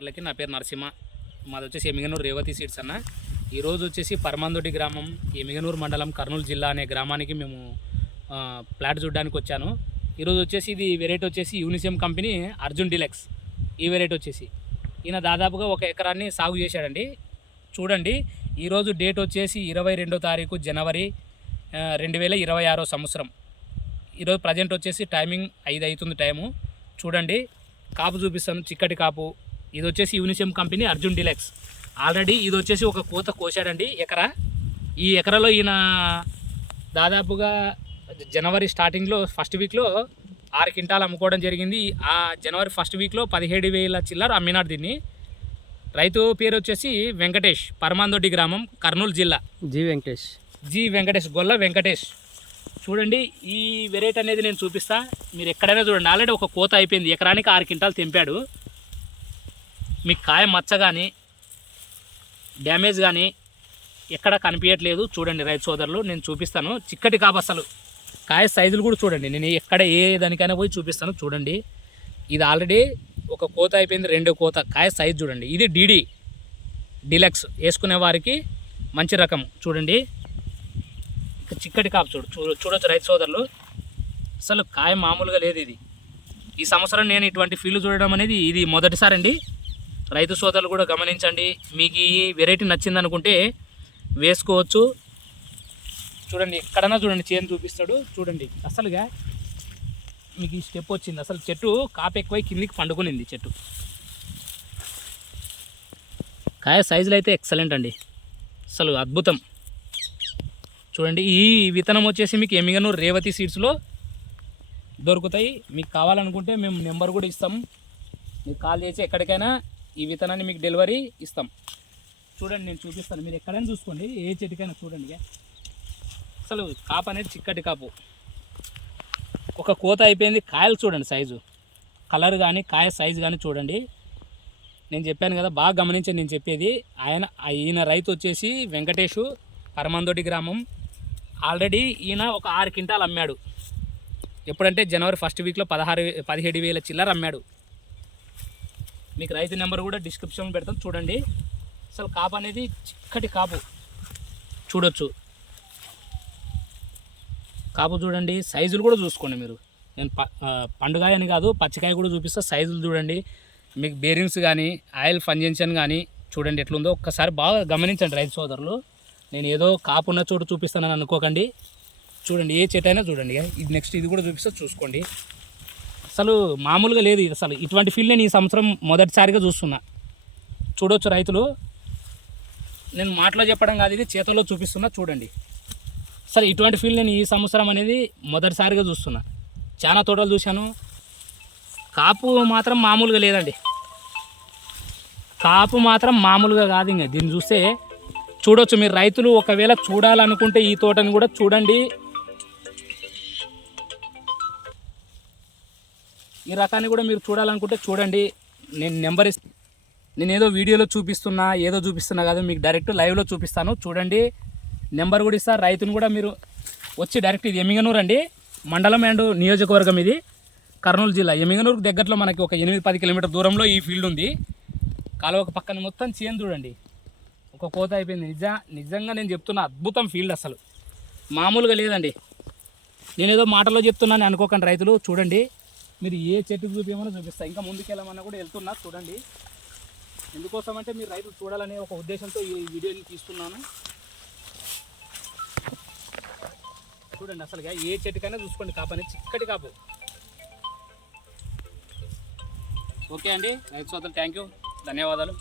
వాళ్ళకి నా పేరు నరసింహ. మాది వచ్చేసి ఎమిగనూరు రేవతి సీడ్స్ అన్న. ఈరోజు వచ్చేసి పరమందొడ్డి గ్రామం, ఎమిగనూరు మండలం, కర్నూలు జిల్లా అనే గ్రామానికి మేము ప్లాట్ చూడడానికి వచ్చాను. ఈరోజు వచ్చేసి ఇది వెరైటీ వచ్చేసి యూనిసియం కంపెనీ అర్జున్ డిలెక్స్. ఈ వెరైటీ వచ్చేసి ఈయన దాదాపుగా 1 ఎకరాన్ని సాగు చేశాడండి. చూడండి, ఈరోజు డేట్ వచ్చేసి 22వ తారీఖు జనవరి 2026 సంవత్సరం. ఈరోజు ప్రజెంట్ వచ్చేసి టైమింగ్ 5 అవుతుంది టైము. చూడండి, కాపు చూపిస్తాను, చిక్కటి కాపు. ఇది వచ్చేసి యూనిసియం కంపెనీ అర్జున్ డిలెక్స్. ఆల్రెడీ ఇది వచ్చేసి ఒక కోత కోసాడండి ఎకరా. ఈ ఎకరాలో ఈయన దాదాపుగా జనవరి స్టార్టింగ్లో ఫస్ట్ వీక్లో 6 క్వింటాలు అమ్ముకోవడం జరిగింది. ఆ జనవరి ఫస్ట్ వీక్లో 17,000 చిల్లర అమ్మినాడు దీన్ని. రైతు పేరు వచ్చేసి వెంకటేష్, పరమందొడ్డి గ్రామం, కర్నూలు జిల్లా. జి వెంకటేష్, గొల్ల వెంకటేష్. చూడండి, ఈ వెరైటీ అనేది నేను చూపిస్తా, మీరు ఎక్కడైనా చూడండి. ఆల్రెడీ ఒక కోత అయిపోయింది, ఎకరానికి 6 క్వింటాలు తెంపాడు. మీకు కాయ మచ్చ కానీ డ్యామేజ్ కానీ ఎక్కడ కనిపించట్లేదు. చూడండి రైతు సోదరులు, నేను చూపిస్తాను. చిక్కటి కాపు, అసలు కాయ సైజులు కూడా చూడండి. నేను ఎక్కడ ఏ దానికైనా పోయి చూపిస్తాను. చూడండి, ఇది ఆల్రెడీ ఒక కోత అయిపోయింది, 2వ కోత. కాయ సైజు చూడండి. ఇది డిడి డిలెక్స్ వేసుకునే వారికి మంచి రకం. చూడండి, చిక్కటి కాపు చూడొచ్చు రైతు సోదరులు. అసలు కాయ మామూలుగా లేదు. ఇది ఈ సంవత్సరం నేను ఇటువంటి ఫీల్డ్ చూడడం అనేది ఇది మొదటిసారి అండి. రైతు సోదరులు కూడా గమనించండి. మీకు ఈ వెరైటీ నచ్చిందనుకుంటే వేసుకోవచ్చు. చూడండి, ఎక్కడన్నా చూడండి, చేను చూపిస్తాడు. చూడండి, అసలుగా మీకు ఈ స్టెప్ వచ్చింది. అసలు చెట్టు కాపు ఎక్కువై కిందికి పండుకునింది చెట్టు. కాయ సైజులు అయితే ఎక్సలెంట్ అండి, అసలు అద్భుతం. చూడండి, ఈ విత్తనం వచ్చేసి మీకు ఎమిగనూరు రేవతి సీడ్స్లో దొరుకుతాయి. మీకు కావాలనుకుంటే మేము నెంబర్ కూడా ఇస్తాం. మీరు కాల్ చేసి ఎక్కడికైనా ఈ విత్తనాన్ని మీకు డెలివరీ ఇస్తాం. చూడండి, నేను చూపిస్తాను, మీరు ఎక్కడైనా చూసుకోండి, ఏ చెట్టుకైనా చూడండి. అసలు కాపు అనేది చిక్కటి కాపు. ఒక కోత అయిపోయింది. కాయలు చూడండి, సైజు, కలర్ కానీ కాయ సైజు కానీ చూడండి. నేను చెప్పాను కదా, బాగా గమనించండి నేను చెప్పేది. ఈయన రైతు వచ్చేసి వెంకటేషు, పరమందొడ్డి గ్రామం. ఆల్రెడీ ఈయన ఒక 6 క్వింటాలు అమ్మాడు. ఎప్పుడంటే జనవరి ఫస్ట్ వీక్లో 17,000 చిల్లర అమ్మాడు. మీకు రైతు నెంబర్ కూడా డిస్క్రిప్షన్లో పెడతాం. చూడండి, అసలు కాపు అనేది చిక్కటి కాపు చూడొచ్చు. కాపు చూడండి, సైజులు కూడా చూసుకోండి మీరు. నేను పండుగాయ అని కాదు, పచ్చికాయ కూడా చూపిస్తా. సైజులు చూడండి, మీకు బేరింగ్స్ కానీ ఆయిల్ ఫంజెన్షన్ కానీ చూడండి ఎట్లుందో. ఒక్కసారి బాగా గమనించండి రైతు సోదరులు. నేను ఏదో కాపు ఉన్న చోటు చూపిస్తానని అనుకోకండి. చూడండి, ఏ చెట్టు అయినా చూడండి. ఇది నెక్స్ట్ ఇది కూడా చూపిస్తా, చూసుకోండి. అసలు మామూలుగా లేదు ఇది. అసలు ఇటువంటి ఫీల్డ్ నేను ఈ సంవత్సరం మొదటిసారిగా చూస్తున్నా. చూడొచ్చు రైతులు, నేను మాటలో చెప్పడం కాదు, ఇది చేతుల్లో చూపిస్తున్నా. చూడండి, అసలు ఇటువంటి ఫీల్డ్ నేను ఈ సంవత్సరం అనేది మొదటిసారిగా చూస్తున్నా. చాలా తోటలు చూశాను, కాపు మాత్రం మామూలుగా లేదండి. కాపు మాత్రం మామూలుగా కాదు. ఇంకా దీన్ని చూస్తే చూడొచ్చు మీరు రైతులు. ఒకవేళ చూడాలనుకుంటే ఈ తోటని కూడా చూడండి. ఈ రకాన్ని కూడా మీరు చూడాలనుకుంటే చూడండి. నేను నెంబర్ నేను ఏదో వీడియోలో చూపిస్తున్నా, ఏదో చూపిస్తున్నా కాదు, మీకు డైరెక్ట్ లైవ్లో చూపిస్తాను. చూడండి, నెంబర్ కూడా ఇస్తా. రైతును కూడా మీరు వచ్చి డైరెక్ట్, ఇది ఎమిగనూరు అండి, మండలం అండ్ నియోజకవర్గం. ఇది కర్నూలు జిల్లా. ఎమిగనూరుకు దగ్గరలో మనకి ఒక 8-10 కిలోమీటర్ దూరంలో ఈ ఫీల్డ్ ఉంది. కాలువకు పక్కన మొత్తం చేను చూడండి, ఒక కోత అయిపోయింది. నిజంగా నేను చెప్తున్నా, అద్భుతం ఫీల్డ్, అసలు మామూలుగా లేదండి. నేనేదో మాటలో చెప్తున్నాను అనుకోకండి రైతులు. చూడండి, మీరు ఏ చెట్టుకు చూపించమని చూపిస్తా. ఇంకా ముందుకెళ్ళమన్నా కూడా వెళ్తున్నా. చూడండి, ఎందుకోసం అంటే మీరు రైతులు చూడాలనే ఒక ఉద్దేశంతో ఈ వీడియోని తీస్తున్నాను. చూడండి, అసలుగా ఏ చెట్టుకైనా చూసుకోండి, కాపు అనేది చిక్కటి కాపు. ఓకే అండి రైతు సోదరులు, థ్యాంక్ యూ, ధన్యవాదాలు.